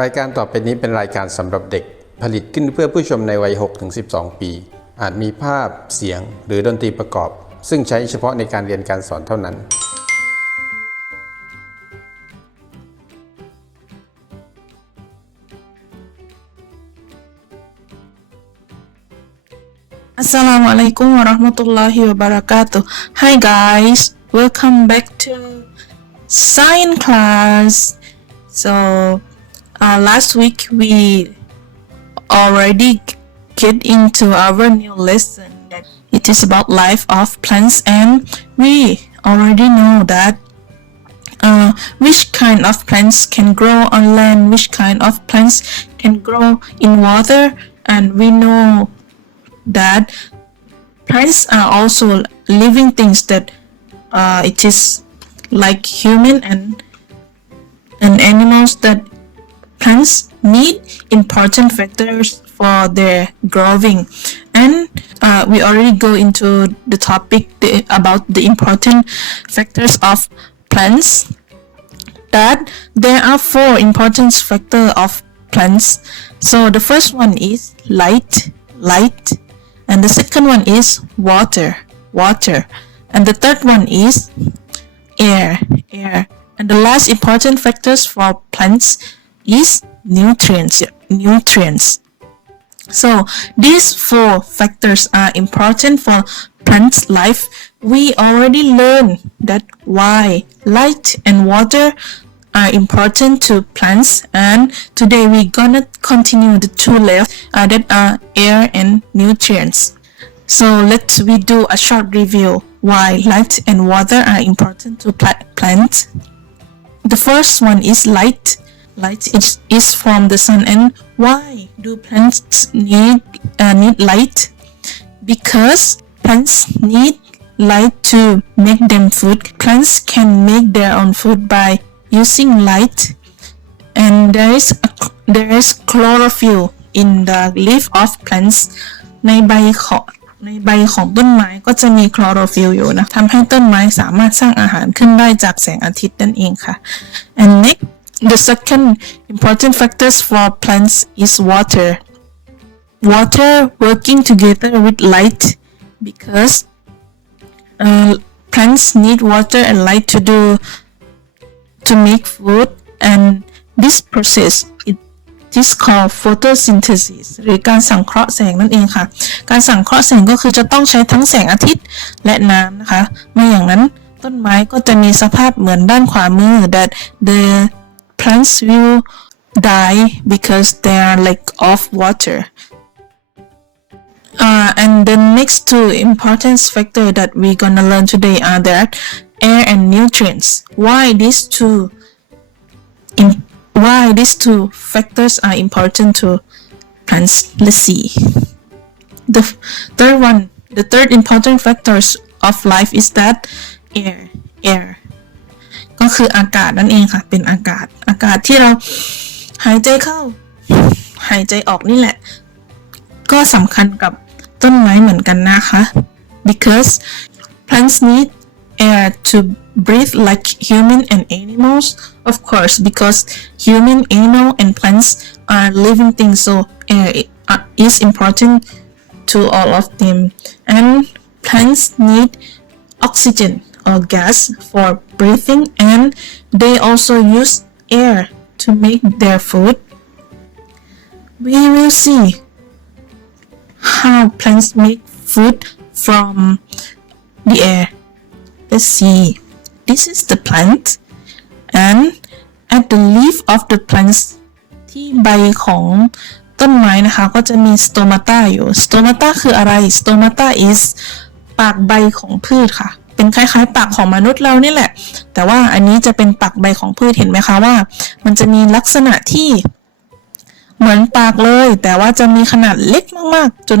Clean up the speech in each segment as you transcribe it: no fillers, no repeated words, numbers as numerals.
รายการต่อไปนี้เป็นรายการสำหรับเด็กผลิตขึ้นเพื่อผู้ชมในวัย 6-12 ปีอาจมีภาพเสียงหรือดนตรีประกอบซึ่งใช้เฉพาะในการเรียนการสอนเท่านั้นAssalamualaikum warahmatullahi wabarakatuh. Hi guys, welcome back to science class. So last week we already get into our new lesson that it is about life of plants, and we already know that which kind of plants can grow on land, which kind of plants can grow in water, and we know that plants are also living things that it is like human and animals, that plants need important factors for their growing, and we already go into the topic about the important factors of plants, that there are 4 important factors of plants. So the first one is light, and the second one is water, and the third one is air, and the last important factors for plants is nutrients. So these 4 factors are important for plants' life. We already learned that why light and water are important to plants, and today we're gonna continue the 2 left that are air and nutrients. So let's we do a short review why light and water are important to plants. The first one is light. Light is from the sun, and why do plants need light? Because plants need light to make them food. Plants can make their own food by using light, and there is chlorophyll in the leaf of plants. ในใบของต้นไม้ก็จะมีคลอโรฟิลล์อยู่นะทำให้ต้นไม้สามารถสร้างอาหารขึ้นได้จากแสงอาทิตย์นั่นเองค่ะ and next the second important factors for plants is water working together with light, because plants need water and light to make food, and this process it is called photosynthesis หรือการสังเคราะห์แสงนั่นเองค่ะการสังเคราะห์แสงก็คือจะต้องใช้ทั้งแสงอาทิตย์และน้ำนะคะไม่อย่างนั้นต้นไม้ก็จะมีสภาพเหมือนด้านขวามือ that the plants will die because they are lack of water. And the next 2 important factors that we're gonna learn today are that air and nutrients. Why these two factors are important to plants? Let's see. The third important factors of life is that air ก็คืออากาศนั่นเองค่ะเป็นอากาศที่เราหายใจเข้าหายใจออกนี่แหละก็สำคัญกับต้นไม้เหมือนกันนะคะ because plants need air to breathe like human and animals, of course, because human, animal and plants are living things, so air is important to all of them, and plants need oxygen or gas for breathing, and they also use air to make their food. We will see how plants make food from the air. Let's see. This is the plant, and at the leaf of the plants ที่ใบของต้นไม้นะคะก็จะมี stomata อยู่ stomata คืออะไร stomata is ปากใบของพืชค่ะเป็นคล้ายๆปากของมนุษย์เรานี่แหละแต่ว่าอันนี้จะเป็นปากใบของพืชเห็นไหมคะว่ามันจะมีลักษณะที่เหมือนปากเลยแต่ว่าจะมีขนาดเล็กมากๆจน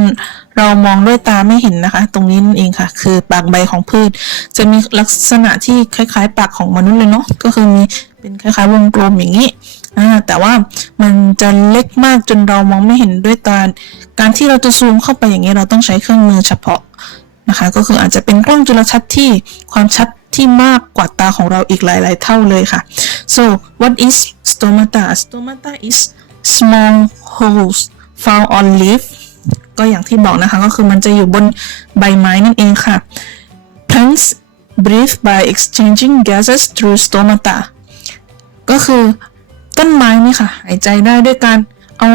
เรามองด้วยตาไม่เห็นนะคะตรงนี้นั่นเองค่ะคือปากใบของพืชจะมีลักษณะที่คล้ายๆปากของมนุษย์เลยเนาะก็คือมีเป็นคล้ายๆวงกลมอย่างนี้แต่ว่ามันจะเล็กมากจนเรามองไม่เห็นด้วยตาการที่เราจะซูมเข้าไปอย่างนี้เราต้องใช้เครื่องมือเฉพาะนะคะก็คืออาจจะเป็นกล้องจุลทรรศน์ที่ความชัด ที่มากกว่าตาของเราอีกหลายๆเท่าเลยค่ะ so what is stomata stomata is small holes found on leaf ก็อย่างที่บอกนะคะก็คือมันจะอยู่บนใบไม้นั่นเองค่ะ plants breathe by exchanging gases through stomata ก็คือต้นไม้นี่ค่ะหายใจได้ด้วยการเอา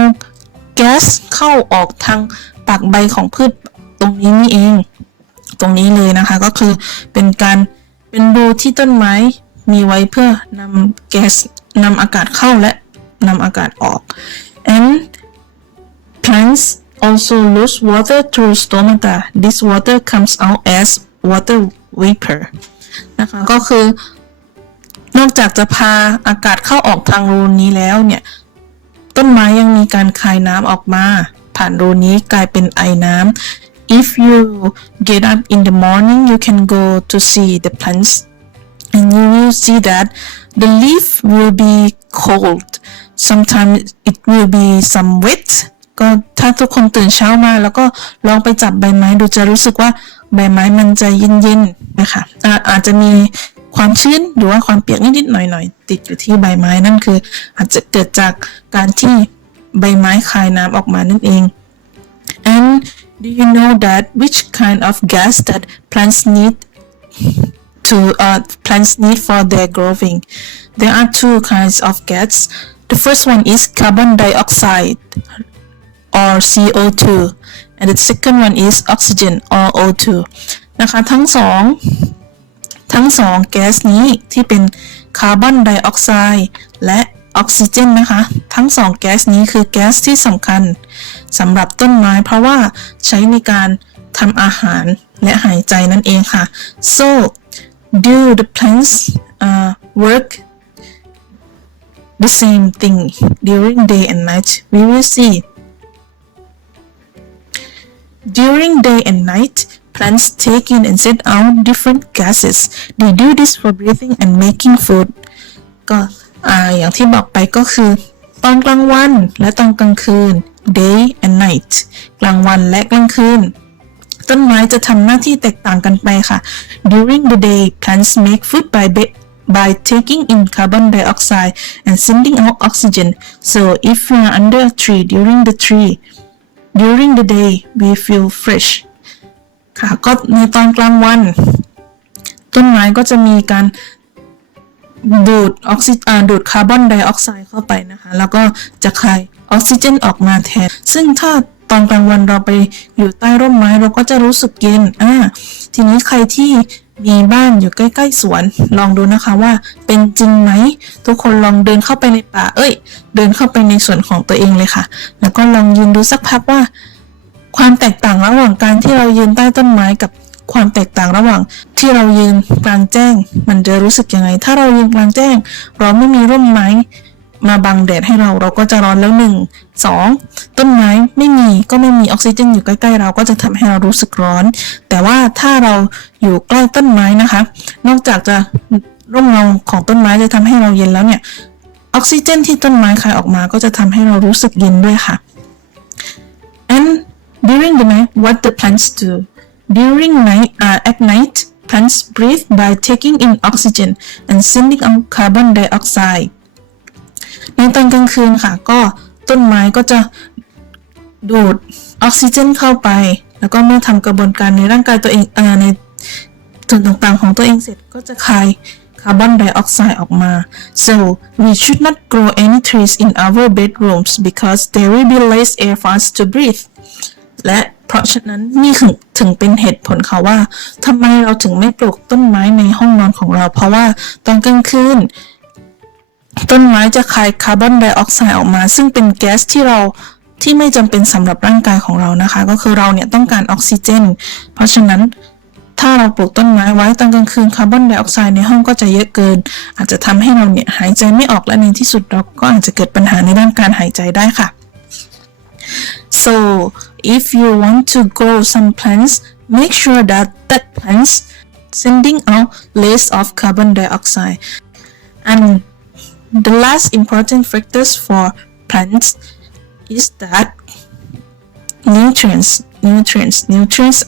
แก๊สเข้าออกทางปากใบของพืชตรงนี้นี่เองตรงนี้เลยนะคะก็คือเป็นรูที่ต้นไม้มีไว้เพื่อนำแก๊สนำอากาศเข้าและนำอากาศออก and plants also lose water through stomata this water comes out as water vapor นะคะก็คือนอกจากจะพาอากาศเข้าออกทางรูนี้แล้วเนี่ยต้นไม้ยังมีการคายน้ำออกมาผ่านรูนี้กลายเป็นไอน้ำ if you get up in the morning you can go to see the plants and you will see that the leaf will be cold sometimes it will be some wet ก็ถ้าทุกคนตื่นเช้ามาแล้วก็ลองไปจับใบไม้ดูจะรู้สึกว่าใบไม้มันจะเย็นๆนะคะอาจจะมีความชื้นหรือว่าความเปียกนิดๆหน่อยๆติดอยู่ที่ใบไม้นั่นคืออาจจะเกิดจากการที่ใบไม้คายน้ำออกมานั่นเอง and do you know that which kind of gas that plants need for their growing there are two kinds of gas the first one is carbon dioxide or CO2 and the second one is oxygen or O2 นะคะทั้งสองแก๊สนี้ที่เป็นคาร์บอนไดออกไซด์และออกซิเจนนะคะทั้งสองแก๊สนี้คือแก๊สที่สำคัญสำหรับต้นไม้เพราะว่าใช้ในการทำอาหารและหายใจนั่นเองค่ะ so do the plants work the same thing during day and night we will see during day and night plants take in and send out different gases they do this for breathing and making food ก็อย่างที่บอกไปก็คือตอนกลางวันและตอนกลางคืน day and night กลางวันและกลางคืนต้นไม้จะทำหน้าที่แตกต่างกันไปค่ะ during the day plants make food by taking in carbon dioxide and sending out oxygen so if you are under a tree during the day we feel freshค่ะก็ในตอนกลางวันต้นไม้ก็จะมีการดูดคาร์บอนไดออกไซด์เข้าไปนะคะแล้วก็จะคายออกซิเจนออกมาแทนซึ่งถ้าตอนกลางวันเราไปอยู่ใต้ร่มไม้เราก็จะรู้สึกเย็นทีนี้ใครที่มีบ้านอยู่ใกล้ๆสวนลองดูนะคะว่าเป็นจริงไหมทุกคนลองเดินเข้าไปในป่าเดินเข้าไปในสวนของตัวเองเลยค่ะแล้วก็ลองยืนดูสักพักว่าความแตกต่างระหว่างการที่เรายืนใต้ต้นไม้กับความแตกต่างระหว่างที่เรายืนกลางแจ้งมันจะรู้สึกยังไงถ้าเรายืนกลางแจ้งเราไม่มีร่มไม้มาบังแดดให้เราก็จะร้อนแล้ว2ต้นไม้ไม่มีออกซิเจนอยู่ใกล้ๆเราก็จะทำให้เรารู้สึกร้อนแต่ว่าถ้าเราอยู่ใกล้ต้นไม้นะคะนอกจากจะร่มเงาของต้นไม้จะทำให้เราเย็นแล้วเนี่ยออกซิเจนที่ต้นไม้คายออกมาก็จะทำให้เรารู้สึกเย็นด้วยค่ะ and during the night what the plants do at night plants breathe by taking in oxygen and sending out carbon dioxide ในตอนกลางคืนค่ะก็ต้นไม้ก็จะดูดออกซิเจนเข้าไปแล้วก็เมื่อทำกระบวนการในร่างกายตัวเองในส่วนต่างๆของตัวเองเสร็จก็จะคายคาร์บอนไดออกไซด์ออกมา so we should not grow any trees in our bedrooms because there will be less air for us to breathe และเพราะฉะนั้นนี่ถึงเป็นเหตุผลค่ะว่าทำไมเราถึงไม่ปลูกต้นไม้ในห้องนอนของเราเพราะว่าตอนกลางคืนต้นไม้จะคายคาร์บอนไดออกไซด์ออกมาซึ่งเป็นแก๊สที่ไม่จำเป็นสำหรับร่างกายของเรานะคะก็คือเราเนี่ยต้องการออกซิเจนเพราะฉะนั้นถ้าเราปลูกต้นไม้ไว้ตอนกลางคืนคาร์บอนไดออกไซด์ในห้องก็จะเยอะเกินอาจจะทำให้เราเนี่ยหายใจไม่ออกและในที่สุดเราก็อาจจะเกิดปัญหาในด้านการหายใจได้ค่ะ so if you want to grow some plants make sure that plants sending out less of carbon dioxide and the last important factors for plants is that nutrients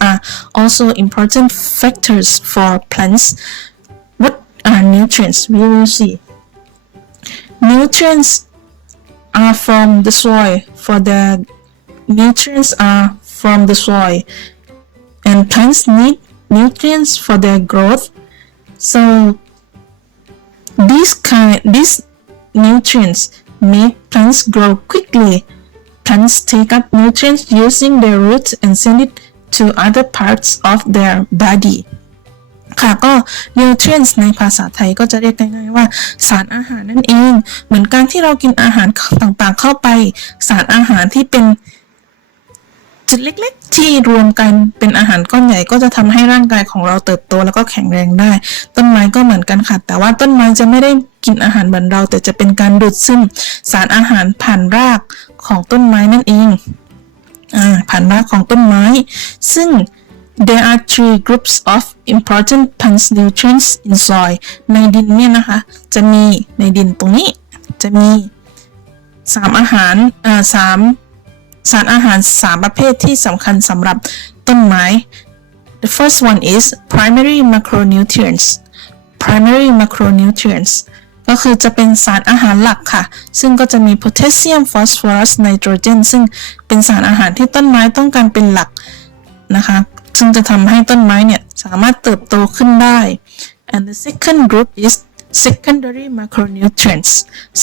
are also important factors for plants nutrients. We will see. Nutrients are from the soil. For the nutrients are from the soil, and plants need nutrients for their growth. So these nutrients make plants grow quickly. Plants take up nutrients using their roots and send it to other parts of their body. ค่ะก็ nutrients ในภาษาไทยก็จะเรียกง่ายๆว่าสารอาหารนั่นเองเหมือนการที่เรากินอาหารต่างๆเข้าไปสารอาหารที่เป็นจุดเล็กๆที่รวมกันเป็นอาหารก้อนใหญ่ก็จะทำให้ร่างกายของเราเติบโตแล้วก็แข็งแรงได้ต้นไม้ก็เหมือนกันค่ะแต่ว่าต้นไม้จะไม่ได้กินอาหารเหมือนเราแต่จะเป็นการดูดซึมสารอาหารผ่านรากของต้นไม้นั่นเองผ่านรากของต้นไม้ซึ่ง there are three groups of important plant nutrients in soil ในดินเนี่ยนะคะจะมีในดินตรงนี้จะมีสารอาหาร3ประเภทที่สำคัญสำหรับต้นไม้ The first one is primary macronutrients. Primary macronutrients ก็คือจะเป็นสารอาหารหลักค่ะซึ่งก็จะมีโพแทสเซียมฟอสฟอรัสไนโตรเจนซึ่งเป็นสารอาหารที่ต้นไม้ต้องการเป็นหลักนะคะซึ่งจะทำให้ต้นไม้เนี่ยสามารถเติบโตขึ้นได้ and the second group is secondary macronutrients.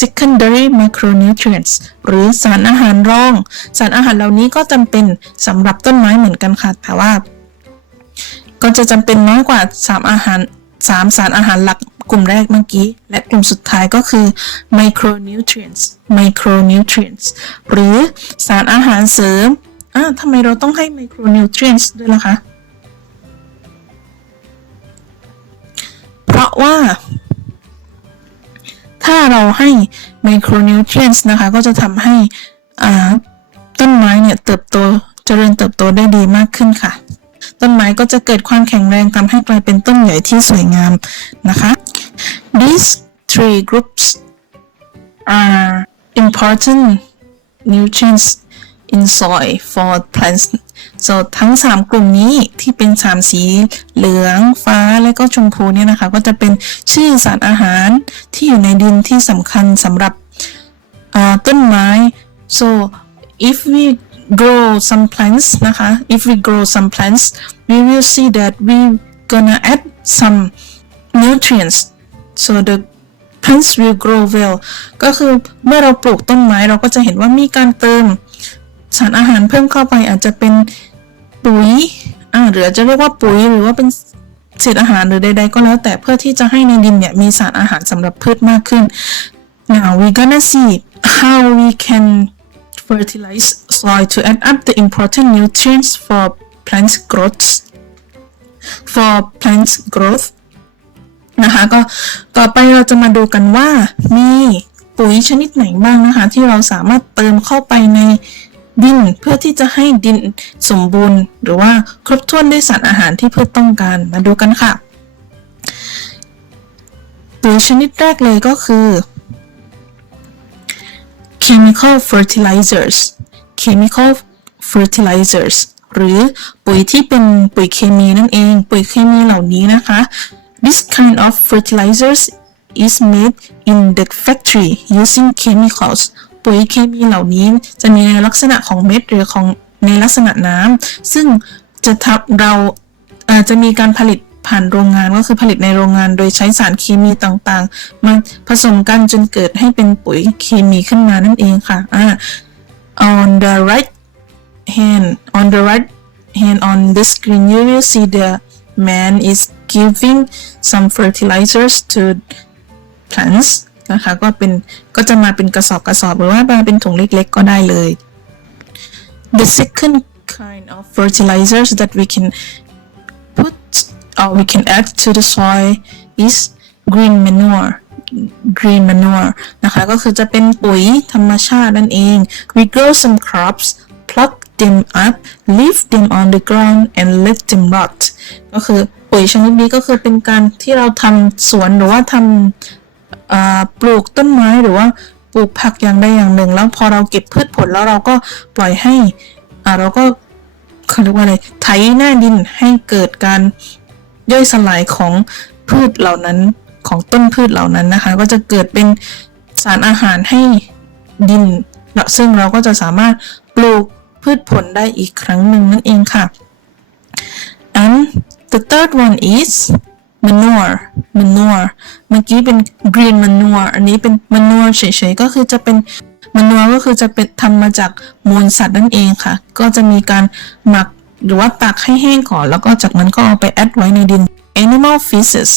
Secondary macronutrients หรือสารอาหารรองสารอาหารเหล่านี้ก็จำเป็นสำหรับต้นไม้เหมือนกันค่ะแต่ว่าก็จะจำเป็นน้อยกว่า3สารอาหารหลักกลุ่มแรกเมื่อกี้และกลุ่มสุดท้ายก็คือ micronutrients หรือสารอาหารเสริมทำไมเราต้องให้ micronutrients ด้วยล่ะคะเพราะว่าถ้าเราให้ micronutrients นะคะก็จะทำให้ต้นไม้เนี่ยเจริญเติบโตได้ดีมากขึ้นค่ะต้นไม้ก็จะเกิดความแข็งแรงทำให้กลายเป็นต้นใหญ่ที่สวยงามนะคะ These three groups are important nutrients in soil for plants so ทั้ง3กลุ่มนี้ที่เป็น3สีเหลืองฟ้าและก็ชมพูเนี่ยนะคะก็จะเป็นชื่อสารอาหารที่อยู่ในดินที่สำคัญสำหรับต้นไม้ so if we grow some plants นะคะ if we grow some plants we will see that we gonna add some nutrients so the plants will grow well ก็คือเมื่อเราปลูกต้นไม้เราก็จะเห็นว่ามีการเติมสารอาหารเพิ่มเข้าไปอาจจะเป็นปุ๋ยหรือจะเรียกว่าปุ๋ยหรือว่าเป็นเศษอาหารหรือใดๆก็แล้วแต่เพื่อที่จะให้ในดินเนี่ยมีสารอาหารสำหรับพืชมากขึ้น Now we gonna see how we can fertilize soil to add up the important nutrients for plant growth นะคะก็ต่อไปเราจะมาดูกันว่ามีปุ๋ยชนิดไหนบ้างนะคะที่เราสามารถเติมเข้าไปในดินเพื่อที่จะให้ดินสมบูรณ์หรือว่าครบถ้วนด้วยสารอาหารที่พืชต้องการมาดูกันค่ะปุ๋ยชนิดแรกเลยก็คือ chemical fertilizers หรือปุ๋ยที่เป็นปุ๋ยเคมีนั่นเองปุ๋ยเคมีเหล่านี้นะคะ This kind of fertilizers is made in the factory using chemicals ปุ๋ยเคมีเหล่านี้จะมีในลักษณะของเม็ดหรือของในลักษณะน้ำซึ่งจะมีการผลิตผ่านโรงงานก็คือผลิตในโรงงานโดยใช้สารเคมีต่างๆมาผสมกันจนเกิดให้เป็นปุ๋ยเคมีขึ้นมานั่นเองค่ะon the right hand on the screen you will see the man is giving some fertilizers to plants นะคะก็จะมาเป็นกระสอบหรือว่ามาเป็นถุงเล็กๆก็ได้เลย The second kind of fertilizers that we can add to the soil is green manure นะคะก็คือจะเป็นปุ๋ยธรรมชาตินั่นเอง We grow some crops pluck them up leave them on the ground and let them rot ก็คือปุ๋ยชนิดนี้ก็คือเป็นการที่เราทำสวนหรือว่าทำปลูกต้นไม้หรือว่าปลูกผักอย่างใดอย่างหนึ่งแล้วพอเราเก็บพืชผลแล้วเราก็ปล่อยให้เราก็เขาเรียกว่าอะไรไถหน้าดินให้เกิดการย่อยสลายของพืชเหล่านั้น ของต้นพืชเหล่านั้นนะคะก็จะเกิดเป็นสารอาหารให้ดินซึ่งเราก็จะสามารถปลูกพืชผลได้อีกครั้งหนึ่งนั่นเองค่ะ and the third one is manure เมื่อกี้เป็น green manure อันนี้เป็น manure เฉยๆก็คือจะเป็น manure ก็คือจะเป็นทำมาจากมูลสัตว์นั่นเองค่ะก็จะมีการหมักหรือว่าตากให้แห้งก่อนแล้วก็จากนั้นก็เอาไปแอดไว้ในดิน animal feces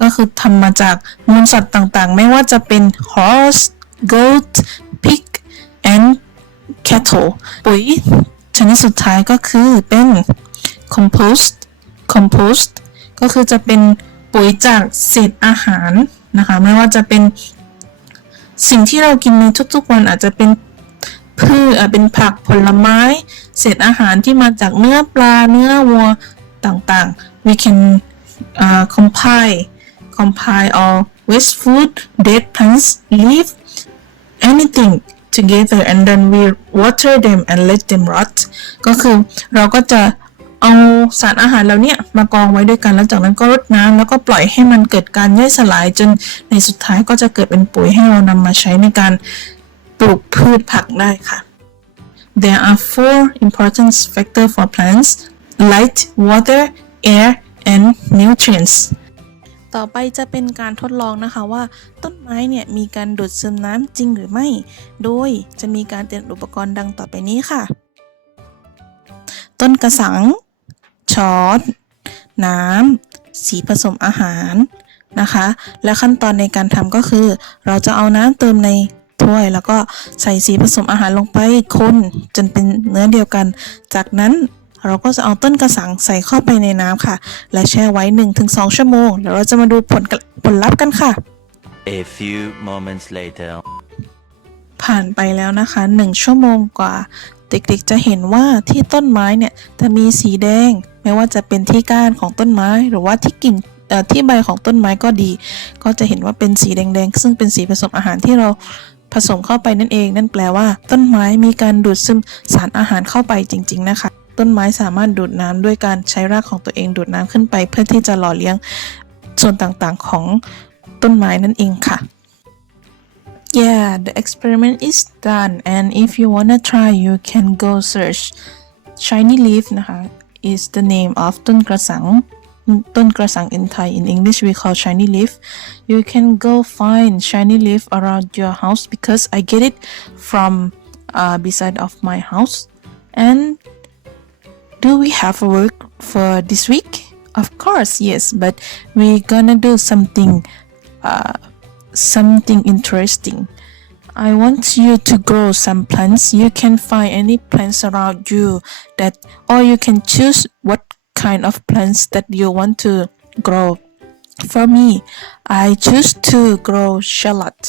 ก็คือทำมาจากมูลสัตว์ต่างๆไม่ว่าจะเป็น horse goat pig and cattle ปุ๋ยชนิดสุดท้ายก็คือเป็น compost ก็คือจะเป็นปุ๋ยจากเศษอาหารนะคะไม่ว่าจะเป็นสิ่งที่เรากินในทุกๆวันอาจจะเป็นพืชเป็นผักผลไม้เศษอาหารที่มาจากเนื้อปลาเนื้อวัวต่างๆ we can compile all waste food dead plants leaf anything together and then we water them and let them rot ก็คือเราก็จะเอาสารอาหารเหล่านี้มากองไว้ด้วยกันแล้วจากนั้นก็รดน้ำแล้วก็ปล่อยให้มันเกิดการย่อยสลายจนในสุดท้ายก็จะเกิดเป็นปุ๋ยให้เรานำมาใช้ในการปลูกพืชผักได้ค่ะ There are 4 important factors for plants: light, water, air, and nutrients. ต่อไปจะเป็นการทดลองนะคะว่าต้นไม้เนี่ยมีการดูดซึมน้ำจริงหรือไม่ โดยจะมีการเตรียมอุปกรณ์ดังต่อไปนี้ค่ะ ต้นกระสัง ช้อน น้ำ สีผสมอาหารนะคะ และขั้นตอนในการทำก็คือเราจะเอาน้ำเติมในถ้วยแล้วก็ใส่สีผสมอาหารลงไปคนจนเป็นเนื้อเดียวกัน จากนั้นเราก็จะเอาต้นกระสังใส่เข้าไปในน้ำค่ะและแช่ไว้ 1-2 ชั่วโมงแล้วเราจะมาดูผลลัพธ์กันค่ะ A few moments later. ผ่านไปแล้วนะคะ1 ชั่วโมงกว่าเด็กๆจะเห็นว่าที่ต้นไม้เนี่ยจะมีสีแดงไม่ว่าจะเป็นที่ก้านของต้นไม้หรือว่าที่กิ่งที่ใบของต้นไม้ก็ดีก็จะเห็นว่าเป็นสีแดงๆซึ่งเป็นสีผสมอาหารที่เราผสมเข้าไปนั่นเองนั่นแปลว่าต้นไม้มีการดูดซึมสารอาหารเข้าไปจริงๆนะคะต้นไม้สามารถดูดน้ำด้วยการใช้รากของตัวเองดูดน้ำขึ้นไปเพื่อที่จะหล่อเลี้ยงส่วนต่างๆของต้นไม้นั่นเองค่ะ Yeah, the experiment is done and if you wanna try you can go search shiny leaf นะคะ is the name of ต้นกระสังin Thai in English we call shiny leaf you can go find shiny leaf around your house because I get it from beside of my house and do we have a work for this week of course yes but we're gonna do something interesting. I want you to grow some plants. You can find any plants around you that, or you can choose what kind of plants that you want to grow. For me, I choose to grow shallot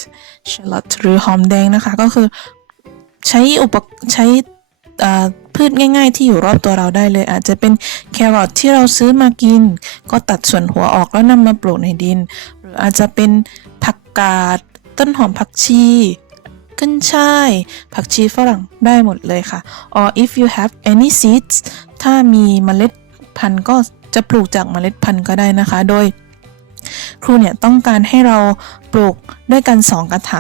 หรือหอมแดงนะคะก็คือใช้พืชง่ายๆที่อยู่รอบตัวเราได้เลยอาจจะเป็นแครอทที่เราซื้อมากินก็ตัดส่วนหัวออกแล้วนำมาปลูกในดินหรืออาจจะเป็นผักกาดต้นหอมผักชีขึ้นช่ายผักชีฝรั่งได้หมดเลยค่ะ or if you have any seeds ถ้ามีเมล็ดพันธุ์ก็จะปลูกจากเมล็ดพันธุ์ก็ได้นะคะโดยครูเนี่ยต้องการให้เราปลูกด้วยกัน2กระถ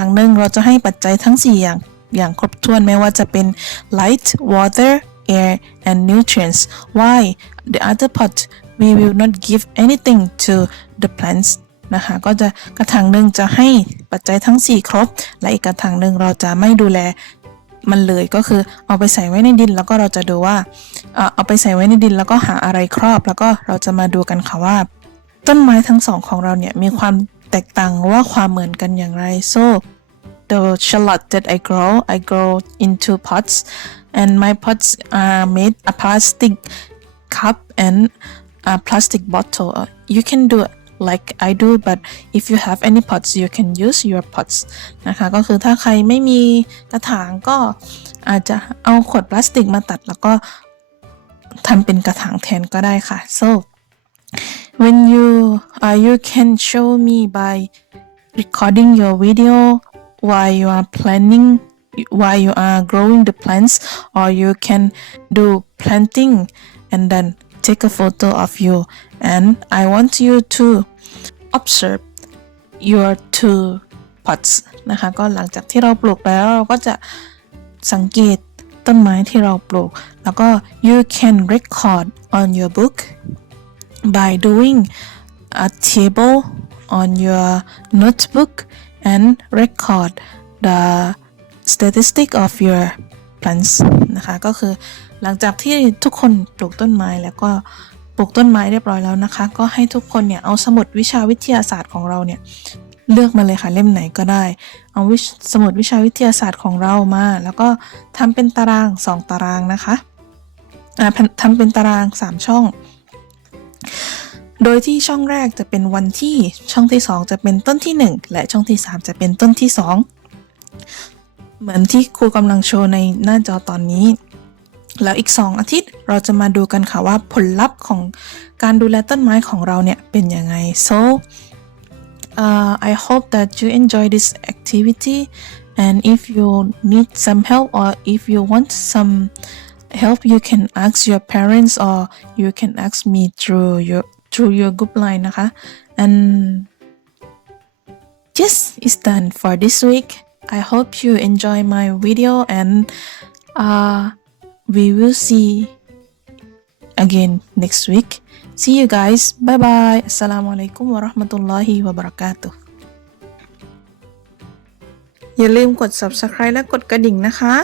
างหนึ่งเราจะให้ปัจจัยทั้ง4อย่างครบถ้วนไม่ว่าจะเป็น light water air and nutrients why the other pot we will not give anything to the plants นะคะก็จะกระถางหนึ่งจะให้ปัจจัยทั้ง4ครบและอีกกระถางหนึ่งเราจะไม่ดูแลมันเลยก็คือเอาไปใส่ไว้ในดินแล้วก็เราจะดูว่าเอาไปใส่ไว้ในดินแล้วก็หาอะไรครอบแล้วก็เราจะมาดูกันค่ะว่าต้นไม้ทั้ง2ของเราเนี่ยมีความแตกต่างว่าความเหมือนกันอย่างไร so the shallot that I grow in 2 pots and my pots are made a plastic cup and a plastic bottle you can do like I do but if you have any pots you can use your pots นะคะก็คือถ้าใครไม่มีกระถางก็อาจจะเอาขวดพลาสติกมาตัดแล้วก็ทำเป็นกระถางแทนก็ได้ค่ะ so when you can show me by recording your video while you are planning while you are growing the plants or you can do planting and then take a photo of you and I want you to observe your two pots นะคะก็หลังจากที่เราปลูกแล้วเราก็จะสังเกตต้นไม้ที่เราปลูกแล้วก็ you can record on your book by doing a table on your notebook and record the statistic of your plants นะคะก็คือหลังจากที่ทุกคนปลูกต้นไม้แล้วก็ปลูกต้นไม้เรียบร้อยแล้วนะคะก็ให้ทุกคนเนี่ยเอาสมุดวิชาวิทยาศาสตร์ของเราเนี่ยเลือกมาเลยค่ะเล่มไหนก็ได้เอาสมุดวิชาวิทยาศาสตร์ของเรามาแล้วก็ทำเป็นตาราง2ตารางนะคะทำเป็นตาราง3ช่องโดยที่ช่องแรกจะเป็นวันที่ช่องที่2จะเป็นต้นที่1และช่องที่3จะเป็นต้นที่2เหมือนที่ครูกำลังโชว์ในหน้าจอตอนนี้แล้วอีก2อาทิตย์เราจะมาดูกันค่ะว่าผลลัพธ์ของการดูแลต้นไม้ของเราเนี่ยเป็นยังไง so I hope that you enjoy this activity and if you need some help or if you want some help you can ask your parents or you can ask me through your group line นะคะ and yes it's done for this week I hope you enjoy my video and we will see again next week see you guys bye bye assalamualaikum warahmatullahi wabarakatuh อย่าลืมกด subscribe และกดกระดิ่งนะคะ